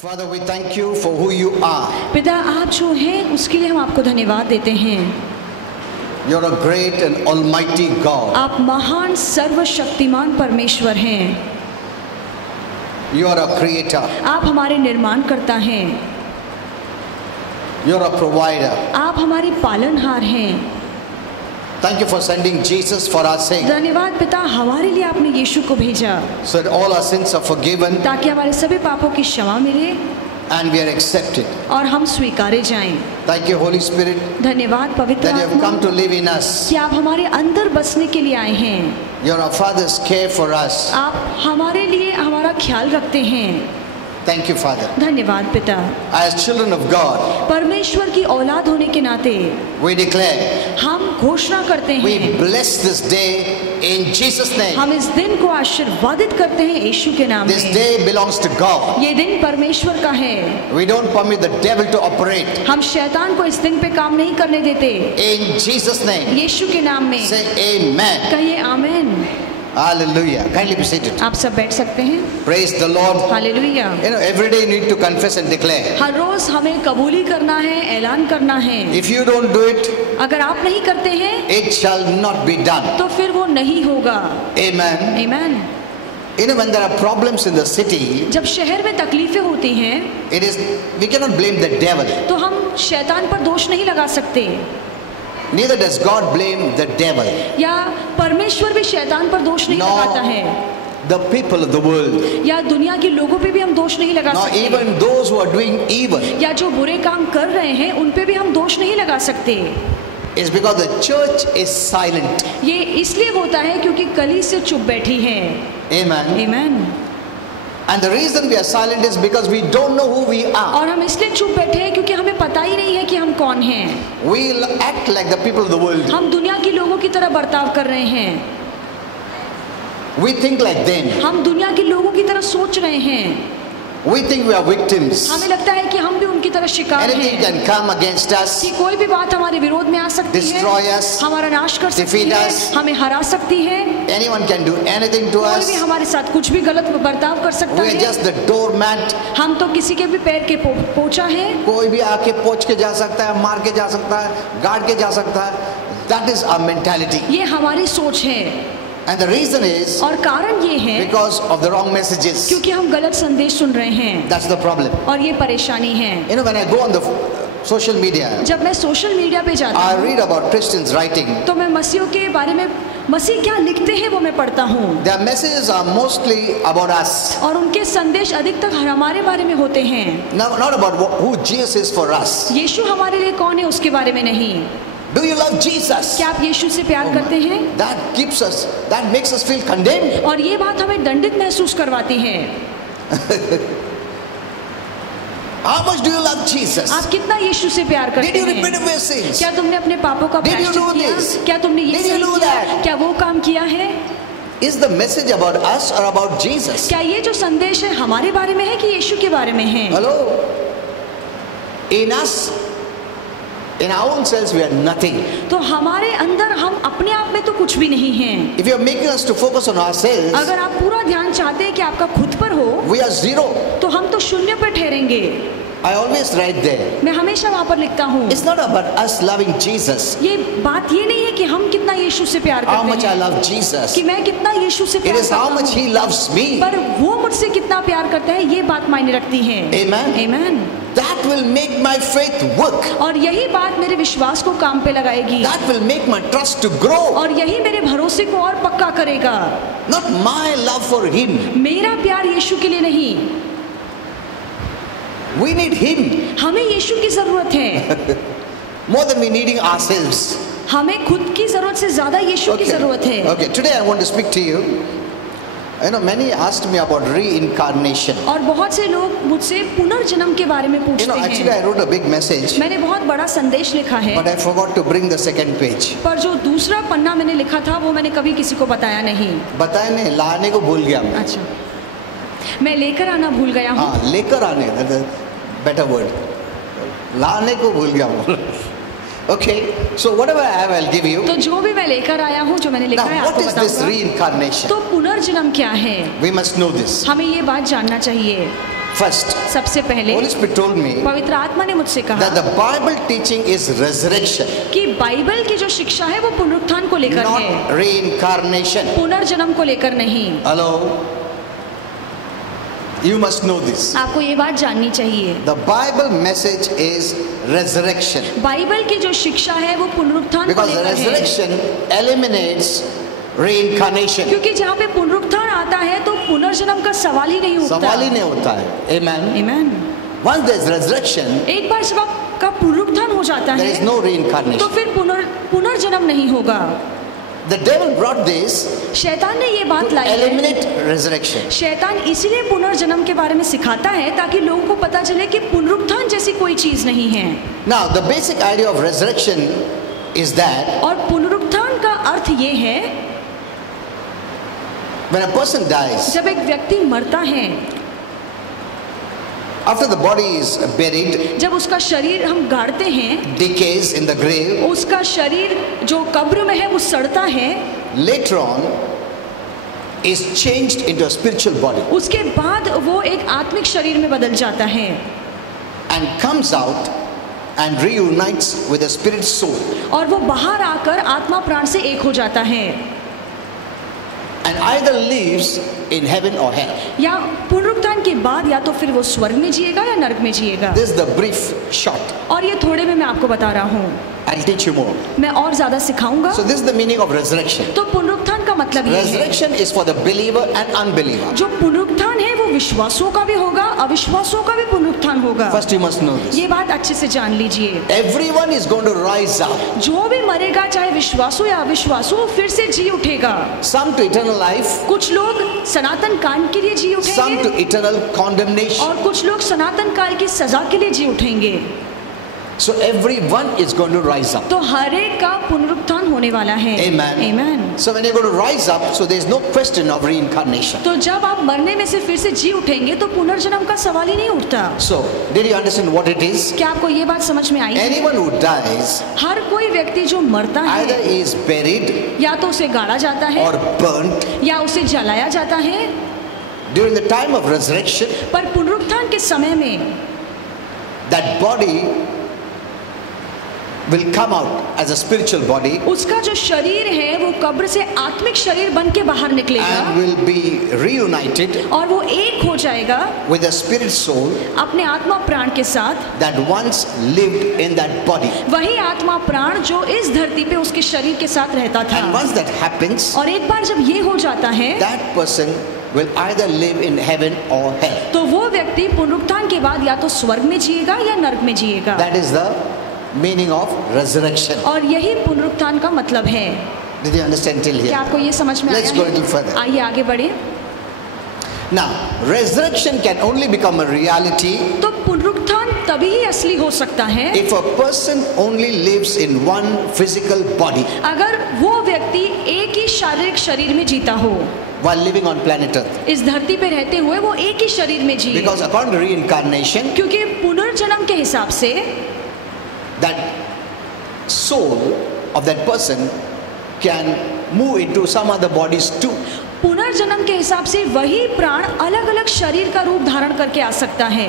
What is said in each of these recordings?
Father, we thank you for who you are. पिता, आप जो हैं उसके लिए हम आपको धन्यवाद देते हैं। You're a great and almighty God. आप महान सर्वशक्तिमान परमेश्वर हैं। You are a creator. आप हमारे निर्माणकर्ता हैं। You're a provider. आप हमारे पालनहार हैं। Thank you for sending Jesus for our sake, धन्यवाद पिता, हमारे लिए आपने यीशु को भेजा so that all our sins are forgiven ताकि हमारे सभी पापों की क्षमा मिले and we are accepted. और हम स्वीकारे जाएं। Thank you, Holy Spirit, धन्यवाद पवित्र that you have come आत्मा to live in us. कि आप हमारे अंदर बसने के लिए आए हैं। You're our Father's care for us. आप हमारे लिए हमारा ख्याल रखते हैं। Thank you, Father. धन्यवाद पिता। As children of God, परमेश्वर की औलाद होने के नाते we declare, हम घोषणा करते we हैं, bless this day in Jesus' name. हम इस दिन को आशीर्वादित करते हैं यीशु के नाम This में। day belongs to God. ये दिन परमेश्वर का है। We don't permit the devil to operate. हम शैतान को इस दिन पे काम नहीं करने देते। In Jesus' name, यीशु के नाम में say amen. कहिए आमेन। Hallelujah. Kindly be seated. आप सब बैठ सकते हैं। Praise the Lord. Hallelujah. You know, every day you need to confess and declare. हर रोज हमें कबूली करना है, ऐलान करना है। If you don't do it, अगर आप नहीं करते हैं it shall not be done. तो फिर वो नहीं होगा। Amen. Amen. You know, when there are problems in the city, जब शहर में तकलीफें होती हैं we cannot blame the devil. तो हम शैतान पर दोष नहीं लगा सकते, Neither does God blame the devil. या परमेश्वर भी शैतान पर दोष नहीं लगाता है, Nor the people of the world. या दुनिया के लोगों पे भी हम दोष नहीं लगा Nor सकते, even those who are doing evil. या जो बुरे काम कर रहे हैं उन पे भी हम दोष नहीं लगा सकते। It's because the church is silent. ये इसलिए होता है क्योंकि कलीसिया चुप बैठी है। Amen. Amen. And the reason we are silent is because we don't know who we are. और हम इसलिए चुप बैठे हैं क्योंकि हमें पता ही नहीं है कि हम कौन हैं। We act like the people of the world. हम दुनिया के लोगों की तरह बर्ताव कर रहे हैं, We think like them. हम दुनिया के लोगों की तरह सोच रहे हैं। We think we are victims. हमें लगता है कि हम भी उनकी तरह शिकार Anything हैं, can come against us, कि कोई भी बात हमारे विरोध में आ सकती है, destroy us, हमारा नाश कर सकती defeat है, us. हमें हरा सकती है, anyone can do anything to कोई us. भी हमारे साथ कुछ भी गलत बर्ताव कर सकता We are है। just the doormat. हम तो किसी के भी पैर के पोंछा है। कोई भी आके पोंछ के जा सकता है, मार के जा सकता है, गाड़ के जा सकता है. That is our mentality. ये हमारी सोच है, And the reason is और कारण ये है because of the wrong messages. क्योंकि हम गलत संदेश सुन रहे हैं, That's the problem. और ये परेशानी है। You know, when I go on the social media, जब मैं सोशल मीडिया पे जाता I हूँ read about Christians writing. तो मैं मसीहों के बारे में, मसीह क्या लिखते हैं वो मैं पढ़ता हूँ, Their messages are mostly about us. और उनके संदेश अधिकतर हमारे बारे में होते हैं। Not about who Jesus is for us. यीशु हमारे लिए कौन है उसके बारे में नहीं। Do you love Jesus? क्या आप यीशु से प्यार करते हैं? That makes us feel condemned. और ये बात हमें दंडित महसूस करवाती है। How much do you love Jesus? आप कितना यीशु से प्यार करते Did you हैं? repent of your sins? क्या तुमने अपने पापों का Did you प्रायश्चित do किया? this? क्या तुमने ये Did you सही do किया? that? क्या वो काम किया है? Is the message about us or about Jesus? क्या ये जो संदेश है हमारे बारे में है कि यीशु के बारे में है? Hello? In us, in our own selves, we are nothing. तो हमारे अंदर हम अपने आप में तो कुछ भी नहीं हैं। If you are making us to focus on ourselves, अगर आप पूरा ध्यान चाहते हैं कि आपका खुद पर हो, we are zero. तो हम तो शून्य पर ठहरेंगे। I always write there. मैं हमेशा वहाँ पर लिखता हूँ। It's not about us loving Jesus. ये बात ये नहीं है कि हम कितना यीशु से प्यार How करते much I हैं, love Jesus. कि मैं कितना यीशु से It प्यार is करता how much हूँ, He loves me. पर वो मुझसे कितना प्यार करता है ये बात मायने रखती है। Amen. Amen. That will make my faith work. और यही बात मेरे विश्वास को काम पे लगाएगी, That will make my trust to grow. और यही मेरे भरोसे को और पक्का करेगा। Not my love for Him. मेरा प्यार यीशु के लिए नहीं, We need Him हमें यीशु की जरूरत है। more than we needing ourselves. हमें खुद की जरूरत से ज्यादा यीशु की जरूरत है। Okay. Today I want to speak to you. You know, many asked me about reincarnation. और बहुत से लोग मुझसे पुनर्जन्म के बारे में You पूछते know, actually हैं। I wrote a big message, मैंने बहुत बड़ा संदेश लिखा है, but I forgot to bring the second page. पर जो दूसरा पन्ना मैंने लिखा था वो मैंने कभी किसी को बताया नहीं। बताया नहीं, लाने को भूल गया मैं. अच्छा, मैं लेकर आना भूल गया हूँ। हाँ, लेकर आने, that is better word. लाने को भूल गया हूँ. Okay, so whatever I have, I'll give you. तो जो भी मैं लेकर आया हूँ, जो मैंने लिखा है Now, what आपको is this बताऊंगा। reincarnation? तो पुनर्जन्म क्या है? We must know this. हमें ये बात जानना चाहिए। First, सबसे पहले Holy Spirit told me पवित्र आत्मा ने मुझसे कहा that the Bible teaching is resurrection, कि बाइबल की जो शिक्षा है वो पुनरुत्थान को लेकर है, not reincarnation. पुनर्जन्म को लेकर नहीं। Hello? You must know this. आपको ये बात जाननी चाहिए। The Bible message is resurrection. Bible की जो शिक्षा है वो पुनरुत्थान को Because लेकर है, resurrection eliminates reincarnation. क्योंकि जहाँ पे पुनरुत्थान आता है तो पुनर्जन्म का सवाल ही नहीं उठता। सवाल ही नहीं होता है. Amen. Amen। Once there is resurrection, एक बार जब आपका पुनरुत्थान हो जाता there है is no तो reincarnation. फिर पुनर्जन्म नहीं होगा। The devil brought this शैतान ने ये बात to लाई है। eliminate resurrection. शैतान इसीलिए पुनर्जन्म के बारे में सिखाता है ताकि लोगों को पता चले कि पुनरुत्थान जैसी कोई चीज नहीं है। Now, the basic idea of resurrection is that और पुनरुत्थान का अर्थ ये है, when a person dies, जब एक व्यक्ति मरता है, after the body is buried, जब उसका शरीर हम गाड़ते हैं, decays in the grave, उसका शरीर जो कब्र में है वो सड़ता है, later on is changed into a spiritual body उसके बाद वो एक आत्मिक शरीर में बदल जाता है and comes out and reunites with the spirit soul और वो बाहर आकर आत्मा प्राण से एक हो जाता है and either lives in heaven or hell. या पुनरुत्थान के बाद या तो फिर वो स्वर्ग में जिएगा या नरक में जिएगा। This is the brief short. और ये थोड़े में मैं आपको बता रहा हूँ, I'll teach you more. मैं और ज्यादा सिखाऊंगा। So this is the meaning of resurrection. तो पुनरुत्थान का मतलब ये है, Resurrection is for the believer and unbeliever. जो पुनरुत्थान है वो विश्वासों का भी होगा, अविश्वासों का भी पुनरुत्थान होगा। First you must know this. ये बात अच्छे से जान लीजिए। Everyone is going to rise up. जो भी मरेगा, चाहे विश्वासो या अविश्वासो, वो फिर से जी उठेगा। Some to eternal life, कुछ लोग सनातन काल के लिए जी some to उठेंगे eternal condemnation. और कुछ लोग सनातन काल की सजा के लिए जी उठेंगे। So everyone is going to rise up. तो हर एक का पुनरुत्थान होने वाला है। Amen. Amen। So when you're going to rise up, so there's no question of reincarnation. तो जब आप मरने में से फिर से जी उठेंगे तो पुनर्जन्म का सवाल ही नहीं उठता। So did you understand what it is? क्या आपको ये बात समझ में आई? Anyone who dies, हर कोई व्यक्ति जो मरता either है, he is buried या तो उसे गाड़ा जाता है or burnt. या उसे जलाया जाता है। During the time of resurrection, पर पुनरुत्थान के समय में that body will come out as a spiritual body उसका जो शरीर है वो कब्र से आत्मिक शरीर बन के बाहर निकलेगा and will be reunited और वो एक हो जाएगा with a spirit soul अपने आत्मा प्राण के साथ। that once lived in that body. वही आत्मा प्राण जो इस धरती पे उसके शरीर के साथ रहता And था। once that happens, और एक बार जब ये हो जाता है that person will either live in heaven or hell. तो वो व्यक्ति पुनरुत्थान के बाद या तो स्वर्ग में जिएगा या नरक में जिएगा। That is the meaning of resurrection. और यही पुनरुत्थान का मतलब है। Did you understand till क्या here? आपको ये समझ में Let's आया go a little है? further. आइए आगे बढ़े। Now, resurrection can only become a reality तो पुनरुत्थान तभी ही असली हो सकता है if a person only lives in one physical body अगर वो व्यक्ति एक ही शारीरिक शरीर में जीता हो। while living on planet Earth. इस धरती पे रहते हुए वो एक ही शरीर में जिए। Because according to reincarnation, क्योंकि पुनर्जन्म के हिसाब से that soul of that person can move into some other bodies too. पुनर्जन्म के हिसाब से वही प्राण अलग अलग शरीर का रूप धारण करके आ सकता है।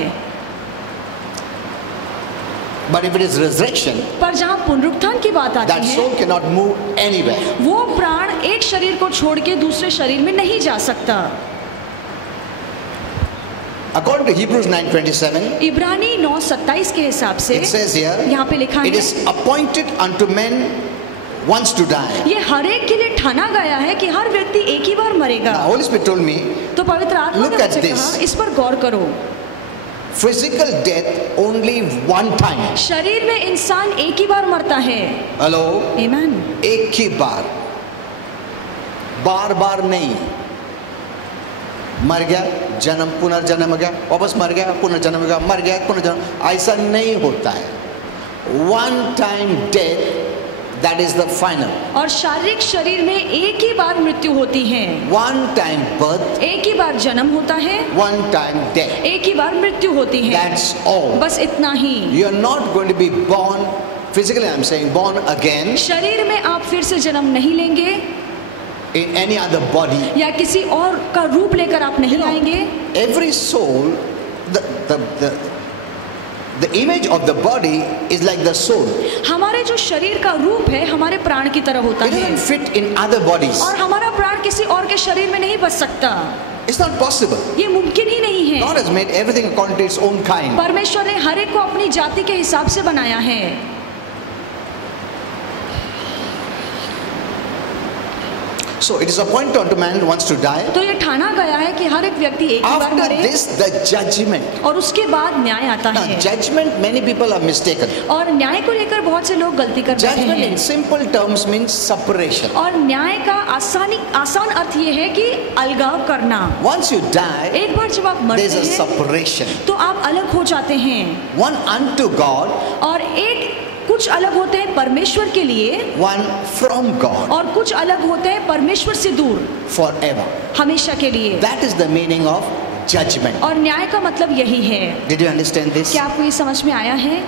But if it is resurrection, पर जहाँ पुनरुत्थान की बात आती that है, soul cannot move anywhere. वो प्राण एक शरीर को छोड़ के दूसरे शरीर में नहीं जा सकता। According to Hebrews 9:27, इब्रानी 9:27 के हिसाब से it says here, यहाँ पे लिखा it है, is appointed unto men once to die. ये हर एक के लिए ठाना गया है कि हर व्यक्ति एक ही बार मरेगा। Now, Holy Spirit told me, तो पवित्र आत्मा Look ने at मुझसे this. कहा, इस पर गौर करो। physical death only one time. शरीर में इंसान एक ही बार मरता है। Hello? आमीन। एक ही बार, बार बार नहीं। मर गया, जन्म पुनर्जन्म हो गया, वापस मर गया, पुनर्जन्म हो गया, मर गया, पुनर्जन्म, ऐसा नहीं होता है। One time death, that is the final. और शारीरिक शरीर में एक ही बार मृत्यु होती है। One time birth, एक ही बार जन्म होता है, one time death. एक ही बार मृत्यु होती है। That's all. बस इतना ही। You are not going to be born physically I'm saying born again शरीर में आप फिर से जन्म नहीं लेंगे, in any other body. या किसी और का रूप लेकर आप नहीं आएंगे. Every soul, the image of the body is like the soul. हमारे जो शरीर का रूप है हमारे प्राण की तरह होता It है, doesn't fit in other bodies. और हमारा प्राण किसी और के शरीर में नहीं बस सकता. It's not possible. ये मुमकिन ही नहीं है. God has made everything according to its own kind. परमेश्वर ने हर एक को अपनी जाति के हिसाब से बनाया है. So it is appointed unto man who wants to die. तो ये ठाना गया है कि हर एक व्यक्ति एक ही बार After मरे, this, the judgment. और उसके बाद न्याय आता Now, है. judgment, many people are mistaken. और न्याय को लेकर बहुत से लोग गलती कर बैठे Judgment in हैं. simple terms means separation. और न्याय का आसान अर्थ ये है कि अलगाव करना. Once you die, एक बार जब आप there is मरते a हैं separation. तो आप अलग हो जाते हैं. One unto God, और एक कुछ अलग होते हैं परमेश्वर के लिए, one from God, और कुछ अलग होते हैं परमेश्वर से दूर forever. हमेशा के लिए. That is the meaning of judgment. और न्याय का मतलब यही है. Did you understand this? क्या आपको ये समझ में आया है?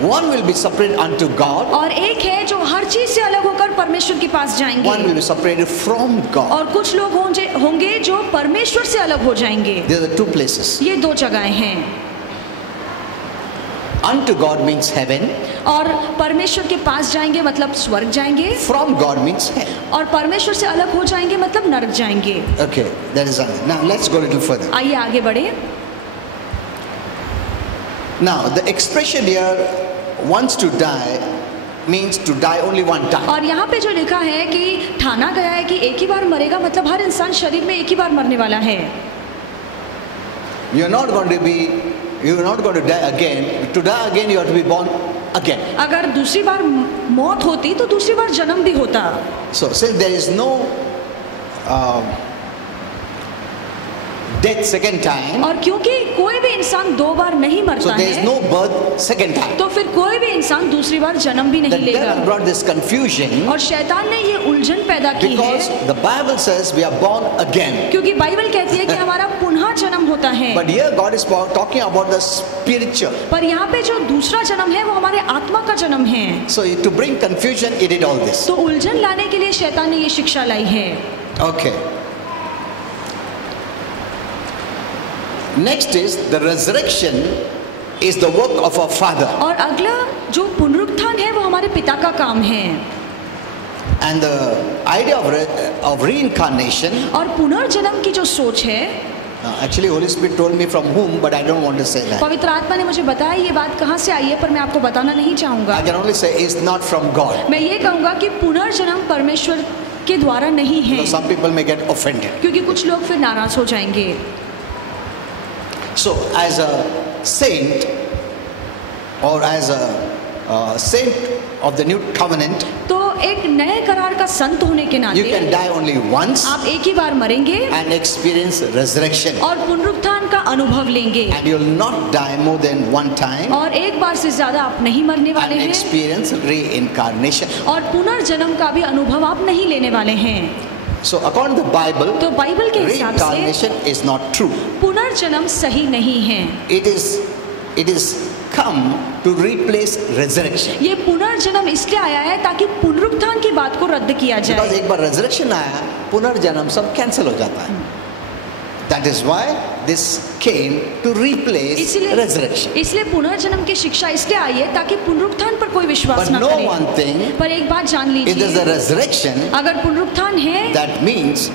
One will be separate unto God, और एक है जो हर चीज से अलग होकर परमेश्वर के पास जाएंगे, one will be separated from God. और कुछ लोग होंगे जो परमेश्वर से अलग हो जाएंगे. There are two places. ये दो जगहें हैं. Unto God means heaven, और परमेश्वर के पास जाएंगे मतलब स्वर्ग जाएंगे, from God means hell. और परमेश्वर से अलग हो जाएंगे मतलब नरक जाएंगे. Okay, that is all. Now let's go a little further. आइए आगे बढ़े. Now the expression here, wants to die, means to die only one time. और यहाँ पे जो लिखा है कि ठाना गया है कि एक ही बार मरेगा, मतलब हर इंसान शरीर में एक ही बार मरने वाला है. You're not going to die again. To die again, you have to be born again. अगर दूसरी बार मौत होती तो दूसरी बार जन्म भी होता. So since there is no death second time, और क्योंकि कोई भी इंसान दो बार नहीं so मरता there is है, no birth second time. तो फिर कोई भी इंसान दूसरी बार जन्म भी The नहीं devil लेगा. brought this confusion और शैतान ने ये उलझन पैदा की because है, the Bible says we are born again. क्योंकि बाइबल कहती है कि हमारा पुनः जन्म होता है. But here God is talking about the spiritual. पर यहाँ पे जो दूसरा जन्म है वो हमारे आत्मा का जन्म है. So to bring confusion, he did all this. तो उलझन लाने के लिए शैतान ने ये शिक्षा लाई है. Okay. Next is the resurrection is the work of our Father. और अगला जो पुनरुत्थान है वो हमारे पिता का काम है. And the idea of reincarnation, और पुनर्जन्म की जो सोच है, actually Holy Spirit told me from whom, but I don't want to say that. पवित्र आत्मा ने मुझे बताया ये बात कहाँ से आई है, पर मैं आपको बताना नहीं चाहूँगा. I can only say it's not from God. मैं ये कहूँगा कि पुनर्जन्म परमेश्वर के द्वारा नहीं है, So some people may get offended. क्योंकि कुछ लोग फिर नाराज हो जाएंगे. So as a saint or as a saint of the new covenant, तो एक नए करार का संत होने के you can नाते die only once आप एक ही बार मरेंगे and experience resurrection. और पुनरुत्थान का अनुभव लेंगे, And you will not die more than one time और एक बार से ज्यादा आप नहीं मरने वाले and हैं, experience reincarnation. और पुनर्जन्म का भी अनुभव आप नहीं लेने वाले हैं. So according to the Bible, तो बाइबल के हिसाब से reincarnation is not true. पुनर्जन्म सही नहीं है. It is come to replace resurrection. ये पुनर्जन्म इसलिए आया है ताकि पुनरुत्थान की बात को रद्द किया Because जाए. एक बार resurrection आया, पुनर्जन्म सब कैंसिल हो जाता है. That is why this came to replace resurrection. इसलिए पुनर्जन्म की शिक्षा इसलिए आई है ताकि पुनरुत्थान पर कोई विश्वास But न know करे. one thing, पर एक बात जान if there is a लीजिए, resurrection, अगर पुनरुत्थान है, that means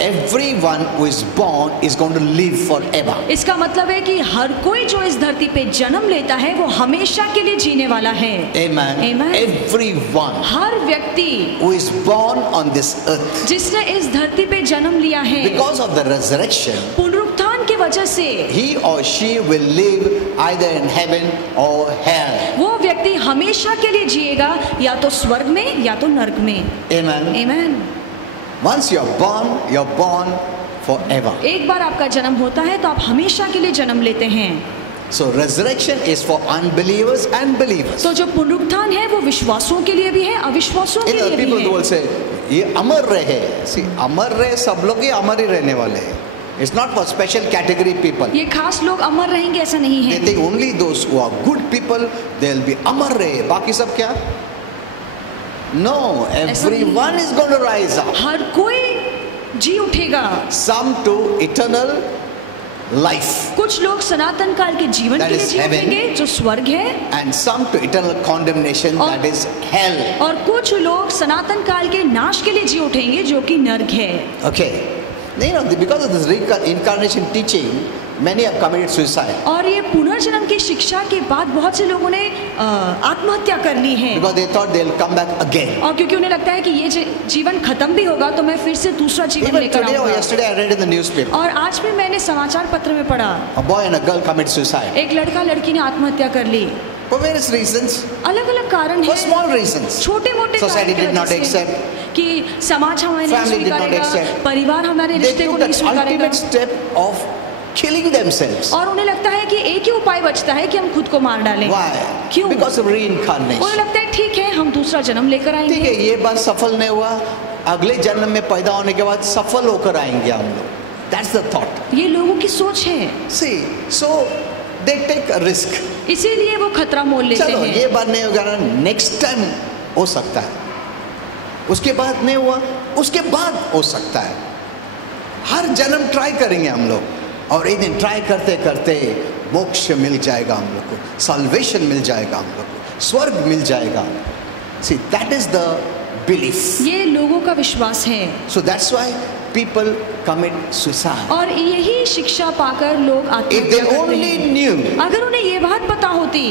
everyone who is born is going to live forever. इसका मतलब है कि हर कोई जो इस धरती पे जन्म लेता है वो हमेशा के लिए जीने वाला है. Amen. Amen. Everyone हर व्यक्ति who is born on this earth, जिसने इस धरती पे जन्म लिया है, because of the resurrection, पुनरुत्थान की वजह से he or she will live either in heaven or hell. वो व्यक्ति हमेशा के लिए जिएगा, या तो स्वर्ग में या तो नरक में. Amen. आमीन. Once you're born forever. एक बार आपका जन्म होता है तो आप हमेशा के लिए जन्म लेते हैं. So resurrection is for unbelievers and believers. तो जो पुनरुत्थान है वो विश्वासों के लिए भी है, अविश्वासों के People लिए भी will है. say ये अमर रहे. See, अमर रहे सब लोग ये अमर ही रहने वाले हैं. It's not for special category people. ये खास लोग अमर रहेंगे ऐसा नहीं They है। think only those who are good people, they'll be amar rahe. बाकी सब क्या? No, everyone is going to rise up. हर कोई जी उठेगा। Some to eternal life, कुछ लोग सनातन काल के जीवन That के लिए is जी heaven. उठेंगे जो स्वर्ग है, and some to eternal condemnation, और- that is hell. और कुछ लोग सनातन काल के नाश के लिए जी उठेंगे जो कि नर्क है। Okay. You know, because of this incarnation teaching, many have committed suicide. और ये पुनर्जन्म की शिक्षा के बाद बहुत से लोगों ने आत्महत्या कर ली है। Because they thought they'll come back again. और क्योंकि उन्हें लगता है कि ये जीवन खत्म भी होगा तो मैं फिर से दूसरा जीवन Even लेकर today or आऊंगा। yesterday I read in the newspaper, और आज भी मैंने समाचार पत्र में पढ़ा, a boy and a girl commit suicide. एक लड़का लड़की ने आत्महत्या कर ली। For various reasons, अलग अलग कारण for है, small reasons. छोटे मोटे Society did not accept. कि समाज हमें नहीं Family did not स्वीकारेगा, accept. परिवार हमारे They रिश्ते को took नहीं that स्वीकारेगा, ultimate step of killing themselves. और उन्हें लगता है कि एक ही उपाय बचता है कि हम खुद को मार डालें। Why? क्यों? Because of उन्हें reincarnation. लगता है ठीक है हम दूसरा जन्म लेकर ठीक है, आएंगे, ये बात सफल नहीं हुआ, अगले जन्म में पैदा होने के बाद सफल होकर आएंगे हम लोग. That's the thought. ये लोगों की सोच है, See, so they take a risk. इसीलिए वो खतरा मोल लेते चलो हैं। ये बात नहीं होगा ना, नेक्स्ट टाइम हो सकता है, उसके बाद नहीं हुआ, उसके बाद हो सकता है. हर जन्म ट्राई करेंगे हम लोग, और एक दिन ट्राई करते करते मोक्ष मिल जाएगा हम लोग को, सल्वेशन मिल जाएगा हम लोग को, स्वर्ग मिल जाएगा. See, that is the belief. ये लोगों का विश्वास है, So that's why people commit suicide. और यही शिक्षा पाकर लोग If आत्महत्या they करते only हैं। knew अगर उन्हें ये बात पता होती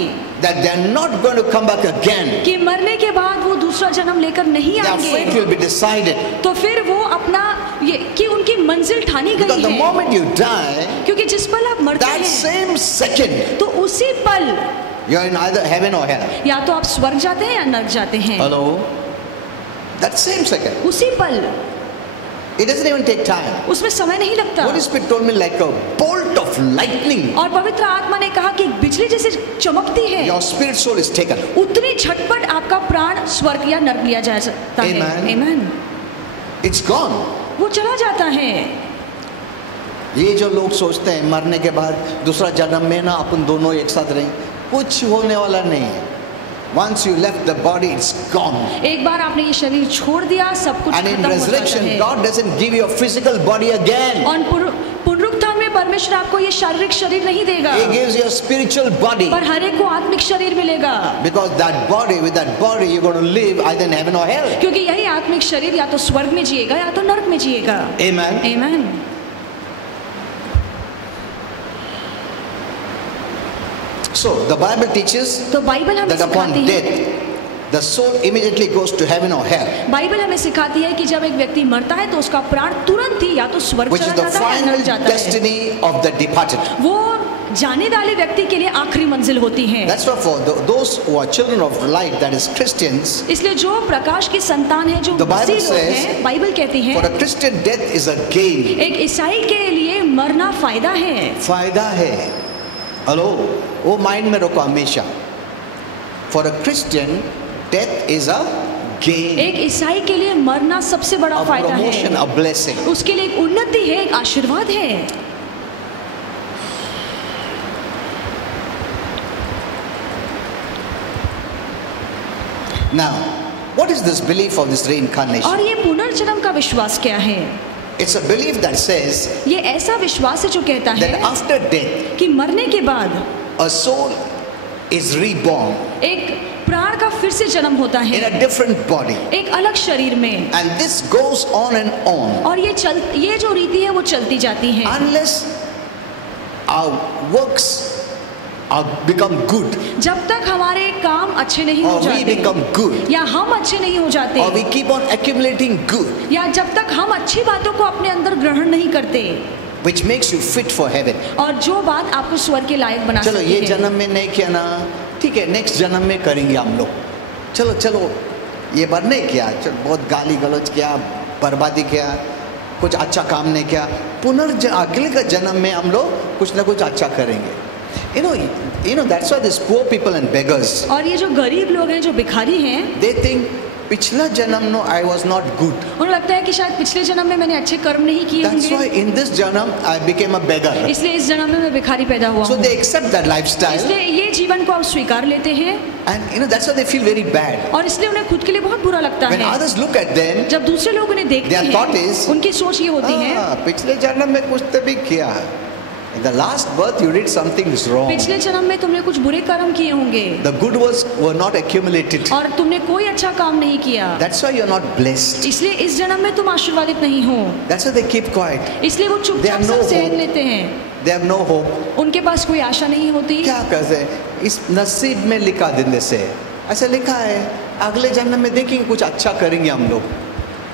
that they're not going to come back again, कि मरने के बाद वो दूसरा जन्म लेकर नहीं their fate आएंगे, will be decided. तो फिर वो अपना ये कि उनकी मंजिल ठानी Because गई the है, moment you die, क्योंकि जिस पल आप मरते that हैं same second, तो उसी पल you're in either heaven or hell. या तो आप स्वर्ग जाते हैं या नरक जाते हैं। Hello? That same second. उसी पल, It doesn't even take time. उसमें समय नहीं लगता। Holy Spirit told me like a bolt of lightning, और पवित्र आत्मा ने कहा कि एक बिजली जैसे चमकती है, your spirit soul is taken. उतनी झटपट आपका प्राण स्वर्ग या नरक लिया जा सकता है। Amen. Amen. It's gone. वो चला जाता है। ये जो लोग सोचते हैं मरने के बाद दूसरा जन्म में ना अपन दोनों एक साथ रहें, कुछ होने वाला नहीं है. Once you left the body, it's gone. एक बार आपने ये शरीर छोड़ दिया, सब कुछ And in खत्म हो जाता resurrection, है। God doesn't give you a physical body again. और पुनरुत्थान में परमेश्वर आपको ये शारीरिक शरीर नहीं देगा, He gives you a spiritual body. पर हर एक को आत्मिक शरीर मिलेगा, Because that body, with that body, you're going to live either in heaven or hell. क्योंकि यही आत्मिक शरीर या तो स्वर्ग में जिएगा या तो नरक में जिएगा। Amen. Amen. So the Bible teaches तो बाइबल हमें that upon सिखाती है, death, the soul immediately goes to heaven or hell, Bible हमें सिखाती है कि जब एक व्यक्ति मरता है तो उसका प्राण तुरंत ही या तो स्वर्ग which is चला the जाता है या final नरक जाता है। destiny of the departed. वो जाने वाले व्यक्ति के लिए आखिरी मंजिल होती है। That's why for those who are children of light, that is Christians, इसलिए जो प्रकाश की संतान है, जो The Bible मसीह लोग says, हैं, बाइबल कहती है for a Christian, death is a gain. एक ईसाई के लिए मरना फायदा है। फायदा है. हेलो, वो माइंड में रखो हमेशा. For a Christian, death is a gain, एक ईसाई के लिए मरना सबसे बड़ा a फायदा promotion, है, a blessing. उसके लिए एक उन्नति है, एक आशीर्वाद है। Now, what is this belief of this reincarnation? और ये पुनर्जन्म का विश्वास क्या है? It's a belief that says ये ऐसा विश्वास है जो कहता that है after death, कि मरने के बाद a soul is reborn एक प्राण का फिर से जन्म होता in है, a different body. एक अलग शरीर में, And this goes on and on और ये जो रीति है वो चलती जाती है, unless our works are become good, जब तक हमारे काम अच्छे नहीं हो or we जाते become good, या हम अच्छे नहीं हो जाते, or we keep on accumulating good, या जब तक हम अच्छी बातों को अपने अंदर ग्रहण नहीं करते, which makes you fit for heaven. और जो बात आपको स्वर्ग के लायक बना चलो सकती ये है। जन्म में नहीं किया ना, ठीक है, नेक्स्ट जन्म में करेंगे हम लोग. चलो चलो, ये बार नहीं किया, चलो बहुत गाली गलौज किया, बर्बादी किया, कुछ अच्छा काम नहीं किया, अगले का जन्म में हम लोग कुछ ना कुछ अच्छा करेंगे. You know that's why these poor people and beggars, और ये जो गरीब लोग हैं, जो भिखारी हैं, they think पिछला जन्म no I was not good, उन्हें लगता है कि शायद पिछले जन्म में मैंने अच्छे कर्म नहीं किए दैट्स होंगे, व्हाई इन दिस जन्म आई बिकेम अ बेगर. इसलिए इस जन्म में मैं भिखारी पैदा हुआ So हूँ. they accept that lifestyle, इसलिए ये जीवन को आप स्वीकार लेते हैं and you know that's why they feel very bad. और इसलिए उन्हें खुद के लिए बहुत बुरा लगता When है. others look at them, जब दूसरे लोग उन्हें देखते Their thought हैं, is, उनकी सोच ये होती है, पिछले जन्म में कुछ तो भी किया है. In the last birth you did something wrong. पिछले जन्म में तुमने कुछ बुरे कर्म किए होंगे The good works were not accumulated. और तुमने कोई अच्छा काम नहीं किया, That's why you're not blessed. इसलिए इस जन्म में तुम आशीर्वादित नहीं हो. That's why they keep quiet. इसलिए वो They चुपचाप have no सब सहन hope. लेते हैं. They have no hope. उनके पास कोई आशा नहीं होती. क्या कहते हैं, इस नसीब में लिखा दिन से ऐसा लिखा है, अगले जन्म में देखेंगे कुछ अच्छा करेंगे हम लोग.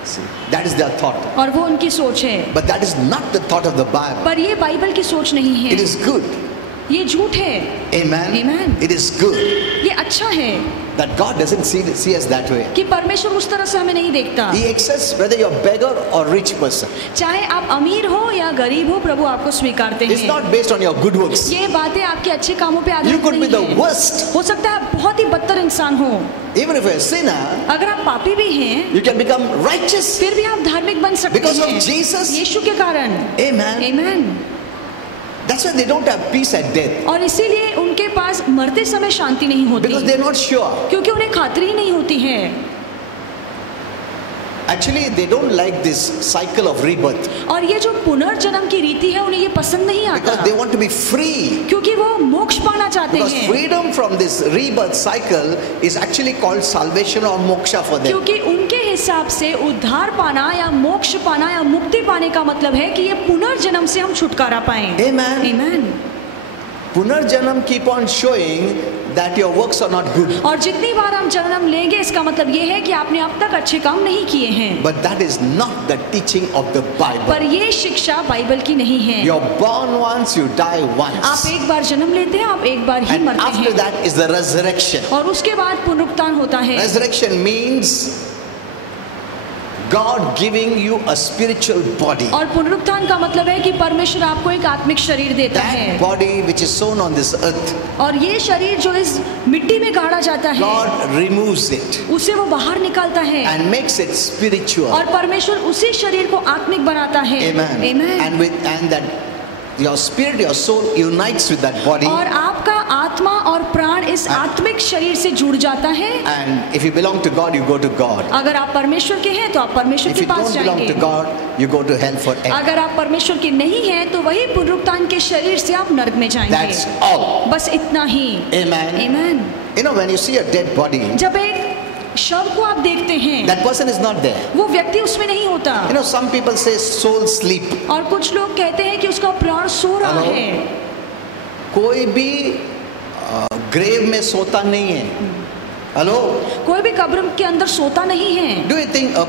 See, that is their thought. और वो उनकी सोच है. But that is not the thought of the Bible. पर ये बाइबल की सोच नहीं है. It is good. ये झूठ है. Amen. Amen. It is good ये अच्छा है that God doesn't see us that way. कि परमेश्वर उस तरह से हमें नहीं देखता. He accepts whether you're beggar or rich person. चाहे आप अमीर हो या गरीब हो, प्रभु आपको स्वीकारते It's हैं. not based on your good works. ये बातें आपके अच्छे कामों पे You आधारित could be the नहीं है. worst. हो सकता है आप बहुत ही बदतर इंसान हो. Even if you're a sinner, अगर आप पापी भी हैं, you can become righteous फिर भी आप धार्मिक बन सकते because of हैं Jesus. यीशु के कारण. Amen. आमीन. That's why they don't have peace at death, और इसीलिए उनके पास मरते समय शांति नहीं होती, because they're not sure. क्योंकि उन्हें खातरी नहीं होती है. Actually, they don't like this cycle of rebirth और ये जो पुनर्जन्म की रीति है उन्हें ये पसंद नहीं आता, because they want to be free. क्योंकि वो मोक्ष पाना चाहते Because हैं. freedom from this rebirth cycle is actually called salvation or moksha for them. क्योंकि उनके हिसाब से उद्धार पाना या मोक्ष पाना या मुक्ति पाने का मतलब है कि ये पुनर्जन्म से हम छुटकारा पाएं. Amen. आमीन. Punarjanam keep on showing that your works are not good. और जितनी बार हम जन्म लेंगे इसका मतलब ये है कि आपने अब तक अच्छे काम नहीं किए हैं. But that is not the teaching of the Bible. पर ये शिक्षा बाइबल की नहीं है. You're born once, you die आप once. एक बार जन्म लेते हैं, आप एक बार ही And मरते after हैं. that is the resurrection. और उसके बाद पुनरुत्थान होता है. Resurrection means God giving you a spiritual body. और पुनरुत्थान का मतलब है कि परमेश्वर आपको एक आत्मिक शरीर देता That है. body which is sown on this earth, और ये शरीर जो इस मिट्टी में गाड़ा जाता है, God removes it उसे वो बाहर निकालता है and makes it spiritual. और परमेश्वर उसी शरीर को आत्मिक बनाता है. Amen. Amen. And that your spirit, your soul unites with that body. और आपका आत्मा और प्राण इस आत्मिक शरीर से जुड़ जाता है. And if you belong to God, you go to God. अगर आप परमेश्वर के हैं तो आप परमेश्वर If के you पास don't belong जाएंगे. to God, you go to hell forever. अगर आप परमेश्वर के नहीं हैं तो वही पुनरुत्थान के शरीर से आप नरक में जाएंगे. That's all. बस इतना ही. Amen. Amen. You know, when you see a dead body, जब एक शव को आप देखते हैं, that person is not there. वो व्यक्ति उसमें नहीं होता. You know, some people say soul sleep. और कुछ लोग कहते हैं कि उसका प्राण सो रहा Hello? है. कोई भी ग्रेव में सोता नहीं है. हेलो, कोई भी कब्र के अंदर सोता नहीं है. do you think a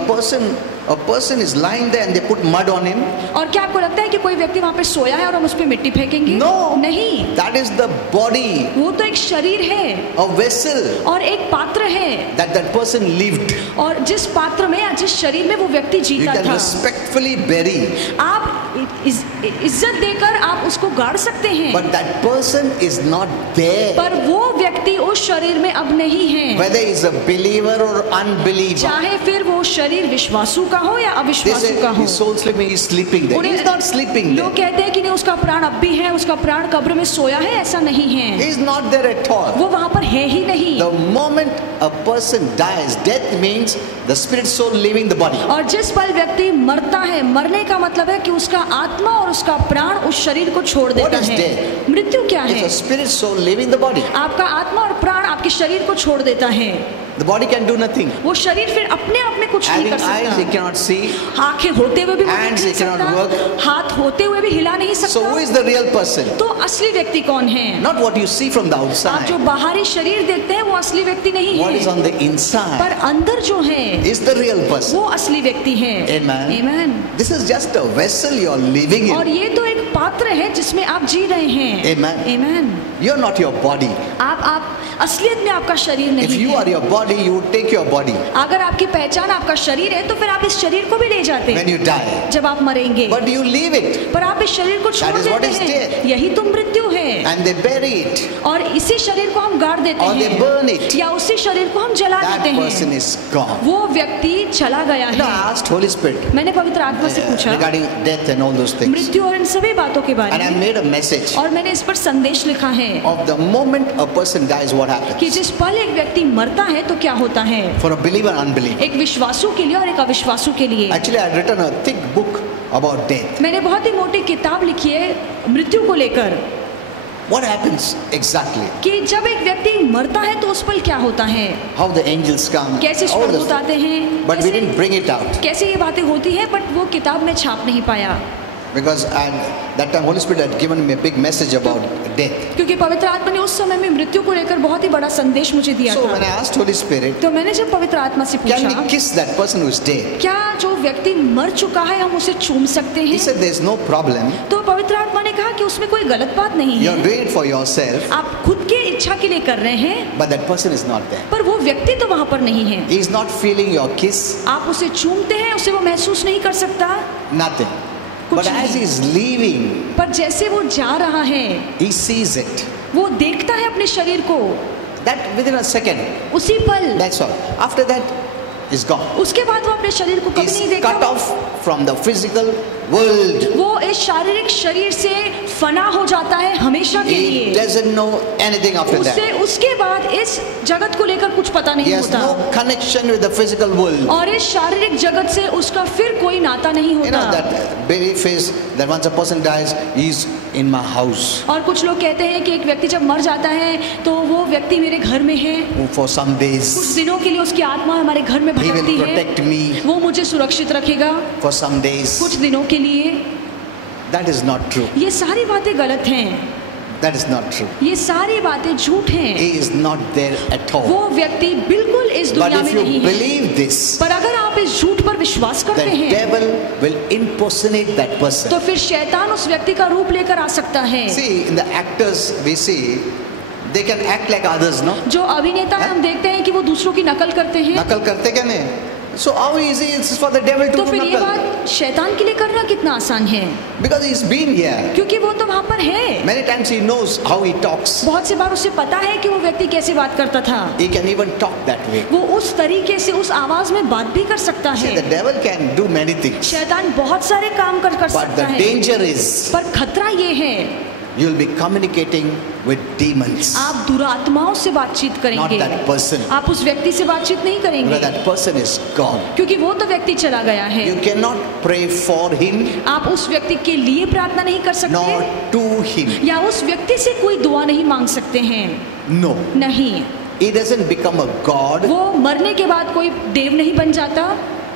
person is lying there and they put mud on him? और क्या आपको लगता है कि कोई व्यक्ति वहाँ पे सोया है और हम उस पे मिट्टी फेंकेंगे? No. नहीं. That is the body, वो तो एक शरीर है a vessel और एक पात्र है. that person lived. और जिस पात्र में या जिस शरीर में वो व्यक्ति You जीता can था, respectfully bury, आप इज्जत देकर आप उसको गाड़ सकते हैं. but that person is not there. पर वो व्यक्ति उस शरीर में अब नहीं है. Whether he is a believer or unbeliever. चाहे फिर वो शरीर विश्वासु का हो या They अविश्वासु say का हो. his soul sleeping, he is sleeping there. He is not sleeping लोग there. कहते हैं कि नहीं, उसका प्राण अब भी है, उसका प्राण कब्र में सोया है. ऐसा नहीं He है, is not there at all. वो वहां पर है ही नहीं. The moment a person dies, death means the spirit soul leaving the body. और जिस पल व्यक्ति मरता है, मरने का मतलब है कि उसका आत्मा और उसका प्राण उस शरीर को छोड़ देता is है. death? मृत्यु क्या It's है? a spirit soul leaving the body. आपका आत्मा और प्राण आपके शरीर को छोड़ देता है. The body can do nothing. वो शरीर फिर अपने आप में कुछ नहीं Having कर eyes, he सकता. cannot see. आंखें होते हुए भी वो Hands, देख he नहीं cannot work. सकता, हाथ होते हुए भी हिला नहीं So who सकता. is the real person? तो असली व्यक्ति कौन है? Not what you see from the आप outside. जो बाहरी शरीर देखते हैं वो असली व्यक्ति नहीं What is है, on the inside पर अंदर जो है is the real person. वो असली व्यक्ति है. Amen. Amen. This is just a vessel you are living और in. ये तो एक पात्र है जिसमें आप जी रहे हैं. Amen. Amen. You're not your body. आप असलियत में आपका शरीर If नहीं you है. are your body, you would take your body अगर आपकी पहचान आपका शरीर है तो फिर आप इस शरीर को भी ले जाते when हैं you die. जब आप मरेंगे. But you leave it पर आप इस शरीर को छोड़ That is what देते is हैं. death. यही तो मृत्यु है. and they bury it. और इसी शरीर को हम गाड़ देते or they burn हैं it, या उसी शरीर को हम जला that देते person हैं, is gone. वो व्यक्ति चला गया You know, I है। asked Holy Spirit मैंने पवित्र आत्मा से पूछा regarding death and all those things, मृत्यु और इन सभी बातों के बारे and I में, made a message और मैंने इस पर संदेश लिखा है of the moment a person dies, what कि happens जिस पल एक व्यक्ति मरता है तो क्या होता है, for a believer and unbeliever. एक विश्वासु के लिए और एक अविश्वासु के लिए। Actually, I had written a thick book about death. मैंने बहुत ही मोटी किताब लिखी है मृत्यु को लेकर, What happens exactly? कि जब एक व्यक्ति मरता है तो उस पल क्या होता है, How the angels come, कैसे all स्वर्गदूत this. आते हैं, But we didn't bring it out कैसे ये बातें होती हैं, बट वो किताब में छाप नहीं पाया, because that time Holy Spirit had given me a big message about death. क्योंकि पवित्र आत्मा ने उस समय में मृत्यु को लेकर बहुत ही बड़ा संदेश मुझे दिया So when I था। asked Holy Spirit, तो मैंने जब पवित्र आत्मा से can पूछा we kiss that person who is dead? क्या जो व्यक्ति मर चुका है हम उसे चूम सकते He हैं, said there's no problem. तो पवित्र आत्मा ने कहा कि उसमें कोई गलत बात नहीं You're है, doing it for yourself, आप खुद की इच्छा के लिए कर रहे हैं, but that person is not there. पर वो व्यक्ति तो वहाँ पर नहीं है, He is not feeling your kiss, आप उसे चूमते हैं, उसे वो महसूस नहीं कर सकता, nothing. कुछ But as नहीं। he is leaving, पर जैसे वो जा रहा है he sees it. वो देखता है अपने शरीर को, That within a second, उसी पल, that's all. After that, is gone. उसके बाद वो अपने शरीर को कभी नहीं He's cut देखता, off from the physical world. वो इस शारीरिक शरीर से फना हो जाता है हमेशा के He लिए, doesn't know anything after उससे that. उसके बाद इस जगत को लेकर कुछ पता He नहीं has होता, no connection with the physical world. और इस शारीरिक जगत से उसका फिर कोई नाता नहीं You know होता। that belief is that once a person dies, he's in my house और कुछ लोग कहते हैं कि एक व्यक्ति जब मर जाता है तो वो व्यक्ति मेरे घर में है, for some कुछ days. दिनों के लिए उसकी आत्मा हमारे घर में He will भटकती है, protect me वो मुझे सुरक्षित रखेगा for some days. कुछ दिनों के लिए। That is not true. ये सारी बातें गलत हैं, That is not true. ये सारी बातें झूठ हैं, He is not there at all. वो व्यक्ति बिल्कुल इस But दुनिया if में you नहीं है। believe this, पर अगर आप इस झूठ पर विश्वास the करते हैं devil will impersonate that person. तो फिर शैतान उस व्यक्ति का रूप लेकर आ सकता है। See, in the actors we see, they can act like others, no? जो अभिनेता हैं हम देखते हैं कि वो दूसरों की नकल करते हैं, नकल करते क्या नहीं? So how easy it is for the devil to तो do फिर ये नकल? बात शैतान के लिए करना कितना आसान है, Because he's been here. क्योंकि वो तो वहाँ पर है। Many times he knows how he talks. बहुत सी बार उसे पता है कि वो व्यक्ति कैसे बात करता था, He can even talk that way. वो उस तरीके से उस आवाज में बात भी कर सकता See, है। the devil can do many things. शैतान बहुत सारे काम कर But सकता the है, danger is पर खतरा ये है you'll be communicating with demons. आप दुरात्माओं से बातचीत Not करेंगे, that person. आप उस व्यक्ति से बातचीत नहीं Because करेंगे, that person is gone. क्योंकि वो तो व्यक्ति चला गया है। You cannot pray for him आप उस व्यक्ति के लिए प्रार्थना नहीं कर nor सकते to him. या उस व्यक्ति से कोई दुआ नहीं मांग सकते हैं, No. नहीं। He doesn't become a god. वो मरने के बाद कोई देव नहीं बन जाता,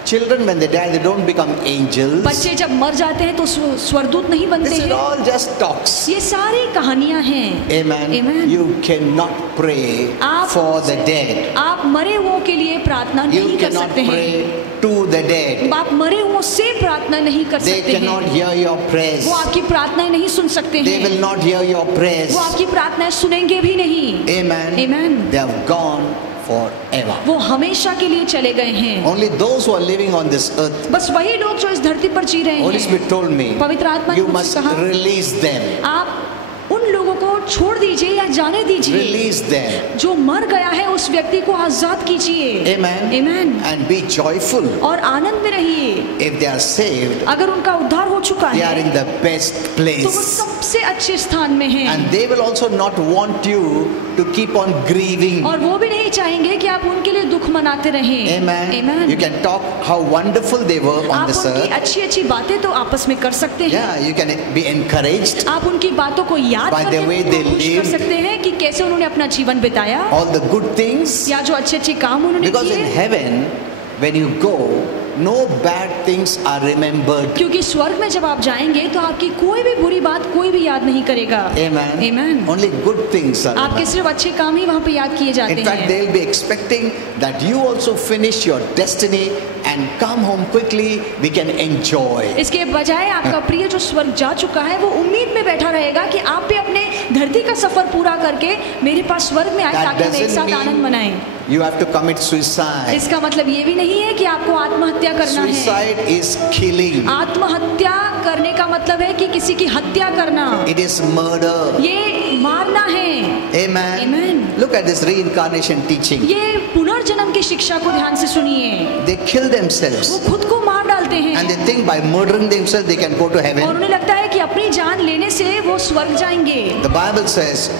Children, when they die, they don't become angels. बच्चे जब मर जाते हैं तो स्वर्गदूत नहीं बनते This is हैं। all just talks. ये सारी कहानियां हैं। Amen. Amen. You cannot pray आप for the dead. आप मरे हुओं के लिए प्रार्थना You नहीं कर cannot सकते हैं, pray to the dead. आप मरे हुओं से प्रार्थना नहीं कर They सकते cannot हैं, hear your prayers. वो आपकी प्रार्थनाएं नहीं सुन सकते They will हैं, not hear your prayers. वो आपकी प्रार्थनाएं सुनेंगे भी नहीं। Amen. Amen. They have gone forever. वो हमेशा के लिए चले गए हैं। Only those who are living on this earth, बस वही लोग जो इस धरती पर जी रहे Holy हैं, Spirit told me, पवित्र आत्मा ने you मुझसे must कहा release them. आप उन लोगों को छोड़ दीजिए या जाने दीजिए, Release them. जो मर गया है उस व्यक्ति को आजाद कीजिए। Amen. Amen. And be joyful. और आनंद में रहिए। If they are saved, अगर उनका उद्धार हो चुका they are है in the best तो वो place. सबसे अच्छे स्थान में हैं, And they will also not want you to keep on grieving. और वो भी नहीं चाहेंगे कि आप उनके लिए दुख मनाते रहें। Amen. Amen. You can talk how wonderful they were on आप this उनकी earth. अच्छी अच्छी बातें तो आपस में कर सकते हैं, Yeah, you can be encouraged. आप उनकी बातों को याद By the करके way उनको they खुश कर lived. सकते हैं कि कैसे उन्होंने अपना जीवन बिताया, All the good things. या जो अच्छे अच्छे काम उन्होंने Because in किए, heaven, when you go, no bad things are remembered. क्योंकि स्वर्ग में जब आप जाएंगे तो आपकी कोई भी बुरी बात कोई भी याद नहीं करेगा। Amen. Amen. Only good things are आपके remembered. सिर्फ अच्छे काम ही वहाँ पे याद किए जाते In fact, हैं। they'll be expecting that you also finish your destiny and come home quickly. We can enjoy. इसके बजाय आपका प्रिय जो स्वर्ग जा चुका है वो उम्मीद में बैठा रहेगा कि आप भी अपने धरती का सफर पूरा करके मेरे पास स्वर्ग में आए That ताकि हम एक doesn't साथ आनंद mean मनाएं। you have to commit suicide. इसका मतलब ये भी नहीं है कि आपको आत्महत्या करना है। Suicide is killing. आत्महत्या करने का मतलब है कि किसी की हत्या करना, It is murder. ये मारना है। Amen. Amen. Look at this reincarnation teaching. ये पुनर्जन्म की शिक्षा को ध्यान से सुनिए। They kill themselves. वो खुद को मार डालते हैं And they think by murdering themselves they can go to और heaven. उन्हें लगता है कि अपनी जान लेने से वो स्वर्ग जाएंगे। The Bible says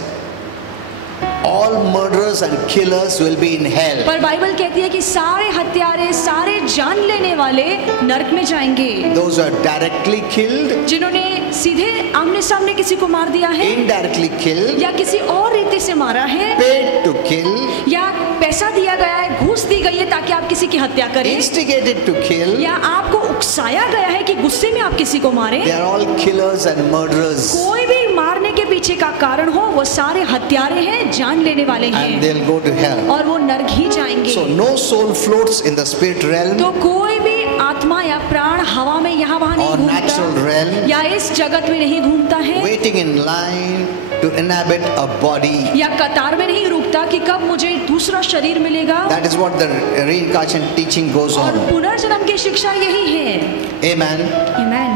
all murderers and killers will be in hell. पर बाइबल कहती है कि सारे हत्यारे, सारे जान लेने वाले नरक में जाएंगे। Those who are directly killed, जिन्होंने सीधे आमने सामने किसी को मार दिया है indirectly killed, या किसी और रीति से मारा है paid to kill, या पैसा दिया गया है, घूस दी गई है ताकि आप किसी की हत्या करें, instigated to kill, या आपको उकसाया गया है कि गुस्से में आप किसी को मारें। they are all killers and murderers. कोई भी मारने के पीछे का कारण हो, वो सारे हत्यारे हैं, जान लेने वाले And हैं they'll go to hell. और वो नरक ही जाएंगे। So no soul floats in the spirit realm तो कोई भी आत्मा या प्राण हवा में यहाँ वहाँ नहीं or natural घूमता realm, या इस जगत में नहीं घूमता है waiting in line to inhabit a body. या कतार में नहीं रुकता कि कब मुझे दूसरा शरीर मिलेगा। That is what the reincarnation teaching goes और on. पुनर्जन्म की शिक्षा यही है। Amen. Amen.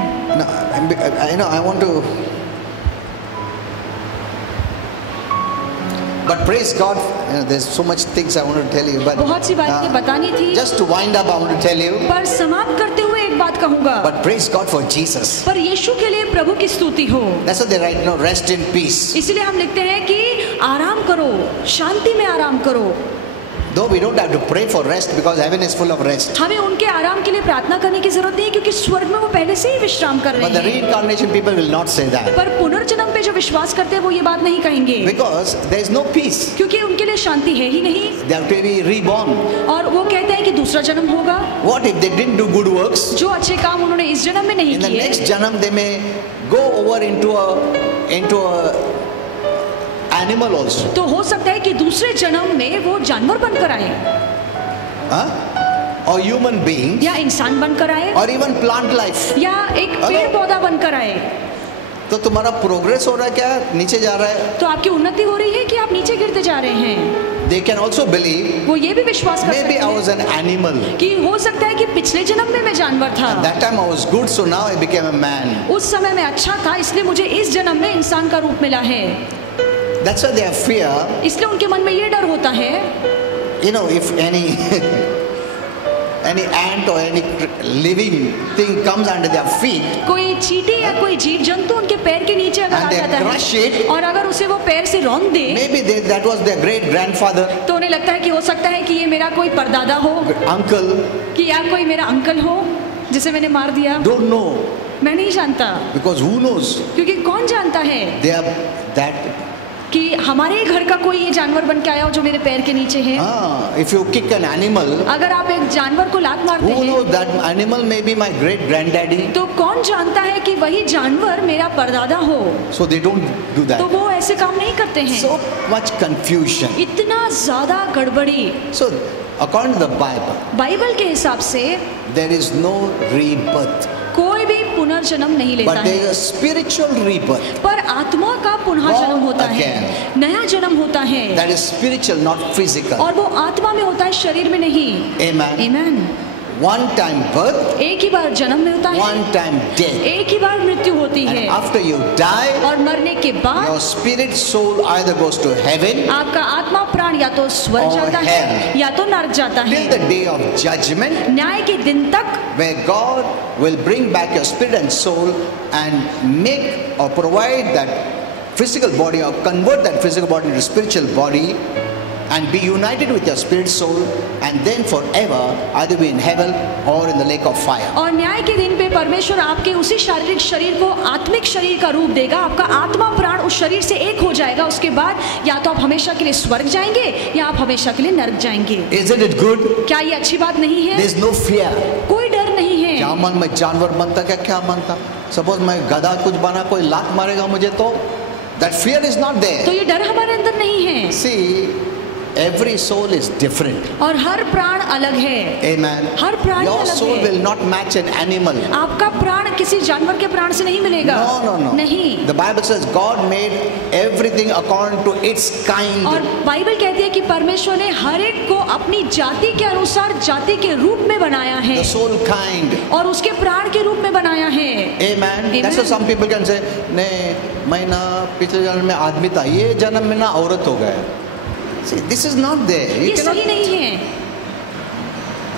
No, I want to. But praise God, there's so much things I want to tell you. But बहुत सी बातें बतानी थी, just to wind up, I want to tell you. पर समाप्त करते हुए एक बात कहूँगा। But praise God for Jesus. पर यीशु के लिए प्रभु की स्तुति हो। That's what they write now. Rest in peace. इसलिए हम लिखते हैं कि आराम करो, शांति में आराम करो। Though we don't have to pray for rest because heaven is full of rest. हमें उनके आराम के लिए प्रार्थना करने की जरूरत नहीं है क्योंकि स्वर्ग में वो पहले से ही विश्राम कर But रहे the हैं। reincarnation people will not say that. पर पुनर्जन्म पे जो विश्वास करते हैं वो ये बात नहीं कहेंगे Because there is no peace. क्योंकि उनके लिए शांति है ही नहीं They have to be reborn. और वो कहते हैं कि दूसरा जन्म होगा। What if they didn't do good works? जो अच्छे काम उन्होंने इस जन्म में नहीं In the किए, next janam they may go over into a animal also. तो हो सकता है कि दूसरे जन्म में वो जानवर बनकर आए Huh? Or human being, या इंसान बनकर आए or even plant life. या एक पेड़ पौधा बनकर आए। तो तुम्हारा प्रोग्रेस हो रहा है क्या, नीचे जा रहा है? तो आपकी उन्नति हो रही है कि आप नीचे गिरते जा रहे हैं। They can also believe वो ये भी विश्वास कर सकते maybe I was हैं an animal. कि हो सकता है कि पिछले जन्म में मैं जानवर था, That time I was good, so now I became a man. उस समय मैं अच्छा था इसलिए मुझे इस जन्म में इंसान का रूप मिला है। That's why they have fear. इसलिए उनके मन में ये डर होता है, You know, if any ant or any living thing comes under their feet, कोई चींटी या कोई जीव जंतु उनके पैर के नीचे अगर And आ they जाता crush है it. और अगर उसे वो पैर से रौंद दे maybe that was their great grandfather, तो उन्हें लगता है कि हो सकता है कि ये मेरा कोई परदादा हो uncle, कि या कोई मेरा अंकल हो जिसे मैंने मार दिया। don't know. मैं नहीं जानता Because who knows? क्योंकि कौन जानता है They are that. कि हमारे ही घर का कोई ये जानवर बन के आया हो जो मेरे पैर के नीचे है। If you kick an animal, अगर आप एक जानवर को लात मारते who हैं knows that animal may be my great granddaddy? तो कौन जानता है कि वही जानवर मेरा परदादा हो। So they don't do तो that. वो ऐसे काम नहीं करते हैं। So much confusion. इतना ज्यादा गड़बड़ी। So according to the Bible, Bible के हिसाब से there is no rebirth, कोई भी पुनर्जन्म नहीं लेता but there है, is a spiritual rebirth. पर आत्मा का पुनः जन्म होता है, नया जन्म होता है That is spiritual, not physical. और वो आत्मा में होता है, शरीर में नहीं। Amen. आमेन। One time birth, एक ही बार जन्म मिलता है, one time death. एक ही बार मृत्यु होती And है after you die, और मरने के बाद your spirit soul either goes to heaven आपका आत्मा प्राण या तो स्वर्ग Or जाता है hell. या तो नरक जाता till है। the day of judgment, न्याय के दिन तक where God will bring back your spirit and soul and make or provide that physical body or convert that physical body into spiritual body and be united with your spirit soul and then forever either be in heaven or in the lake of fire. और न्याय के दिन पे परमेश्वर आपके उसी शारीरिक शरीर को आत्मिक शरीर का रूप देगा, आपका आत्मा प्राण उस शरीर से एक हो जाएगा। उसके बाद या तो आप हमेशा के लिए स्वर्ग जाएंगे या आप हमेशा के लिए नरक जाएंगे। Isn't it good? क्या ये अच्छी बात नहीं है? There is no fear. कोई डर नहीं है। क्या मन में जानवर बनता क्या बनता? सपोज मैं गधा कुछ बना, कोई लात मारेगा मुझे तो that fear is not there. तो ये डर हमारे अंदर नहीं है। See, Every soul is different. और हर प्राण अलग है। Amen. हर प्राणी Your अलग soul है। will not match an animal. आपका प्राण किसी जानवर के प्राण से नहीं मिलेगा। No. नहीं। The Bible says God made everything according to its kind. और बाइबल कहती है कि परमेश्वर ने हर एक को अपनी जाति के अनुसार जाति के रूप में बनाया है। The soul kind. और उसके प्राण के रूप में बनाया है। Amen. That's why some people can say, नहीं मैं ना पिछले जन्म में आदमी था, ये जन्म में ना औरत हो गया। See, this is not there. ये सही नहीं है।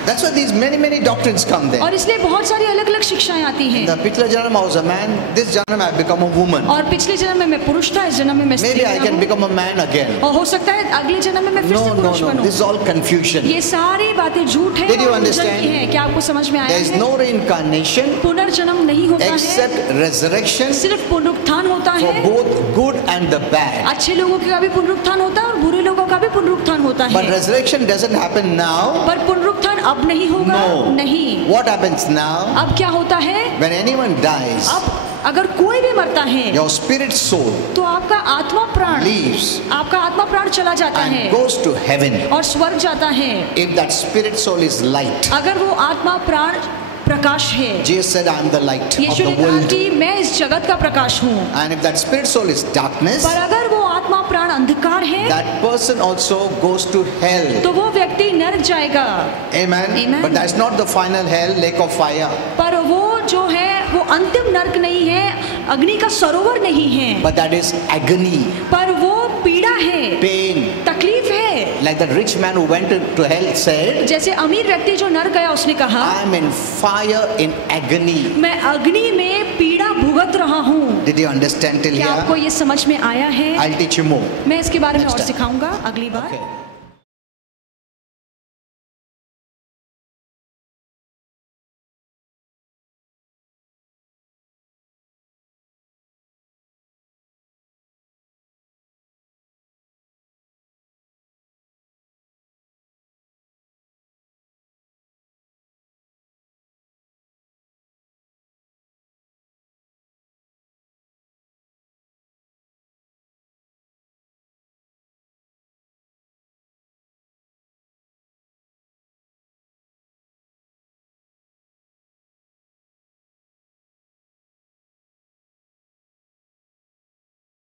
That's why these many doctrines come there. और इसलिए बहुत सारी अलग अलग शिक्षाएं आती हैं। The पिछले जन्म I was a man, this जन्म I become a woman. और पिछले जन्म में मैं पुरुष था, इस जन्म में मैं स्त्री Maybe I can हूँ। become a man again. और हो सकता है अगले जन्म में मैं फिर से पुरुष बनूं। This is all confusion. ये सारी बातें झूठ है। Did you understand? है। क्या आपको समझ में आया There is है? no reincarnation पुनर्जन्म नहीं होता except है, resurrection सिर्फ पुनरुत्थान होता for है। both good and the bad. अच्छे लोगों का भी पुनरुत्थान होता है और बुरे लोगों का भी पुनरुत्थान होता But है। resurrection doesn't happen now. पर पुनरुत्थान अब नहीं होगा। No. नहीं। What happens now? अब क्या होता है? When anyone dies, अब अगर कोई भी मरता है your spirit soul तो आपका आत्मा प्राण leaves आपका आत्मा प्राण चला जाता and है goes to heaven. और स्वर्ग जाता है। If that spirit soul is light, अगर वो आत्मा प्राण प्रकाश है, Jesus said, I am the light of Yeshu the ने कहा world. कि मैं इस जगत का प्रकाश हूँ। And if that spirit soul is darkness, पर अगर वो आत्मा प्राण अंधकार है that person also goes to hell. तो वो व्यक्ति नरक जाएगा। Amen. Amen. But that's not the final hell, lake of fire. पर वो जो है वो अंतिम नरक नहीं है, अग्नि का सरोवर नहीं है, But that is agony, पर वो पीड़ा है, pain. तकलीफ है। Like that rich man who went to hell said, जैसे अमीर व्यक्ति जो नरक गया उसने कहा, I am in fire, in agony. मैं अग्नि में पीड़ा भुगत रहा हूँ। Did you understand till क्या आपको here? ये समझ में आया है? I'll teach you more. मैं इसके बारे में Next और time. सिखाऊंगा अगली बार। Okay.